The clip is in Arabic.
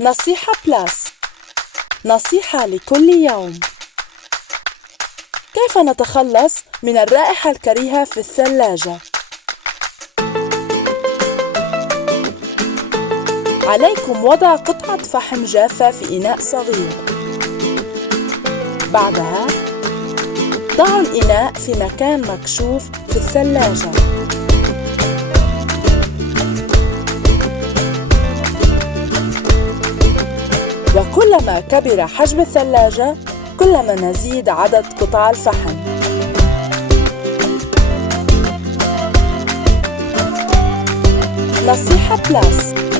نصيحة بلاس، نصيحة لكل يوم. كيف نتخلص من الرائحة الكريهة في الثلاجة؟ عليكم وضع قطعة فحم جافة في إناء صغير. بعدها ضعوا الإناء في مكان مكشوف في الثلاجة. وكلما كبر حجم الثلاجة كلما نزيد عدد قطع الفحم. نصيحة بلاس.